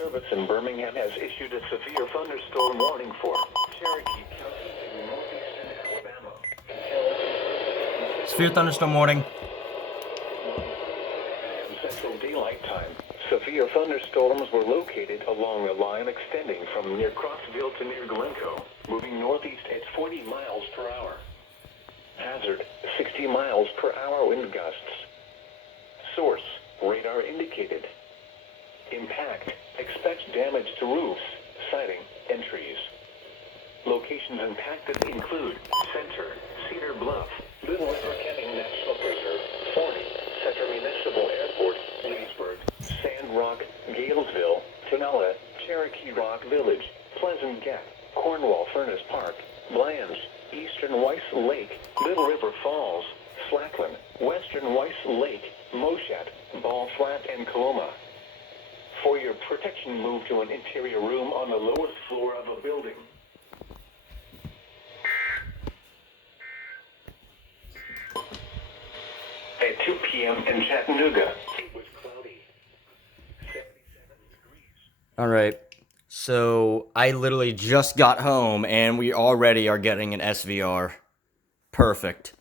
Service in Birmingham has issued a severe thunderstorm warning for Cherokee County in northeastern Alabama. Severe thunderstorm warning. Central Daylight Time. Severe thunderstorms were located along a line extending from near Crossville to near Glencoe, moving northeast at 40 miles per hour. Hazard, 60 miles per hour wind gusts. Source, radar indicated. Impact, expect damage to roofs, siding, and trees. Locations impacted include Center, Cedar Bluff, Little River Canyon National Preserve, Forney, Center Municipal Airport, Leesburg, Sand Rock, Galesville, Tonella, Cherokee Rock Village, Pleasant Gap, Cornwall Furnace Park, Blands, Eastern Weiss Lake, Little River Falls, Slackland, Western Weiss Lake, Moshat, Ball Flat, and Coloma. For your protection, move to an interior room on the lowest floor of a building. At 2 p.m. in Chattanooga, it was cloudy. 77 degrees. All right. So I literally just got home and we already are getting an SVR. Perfect.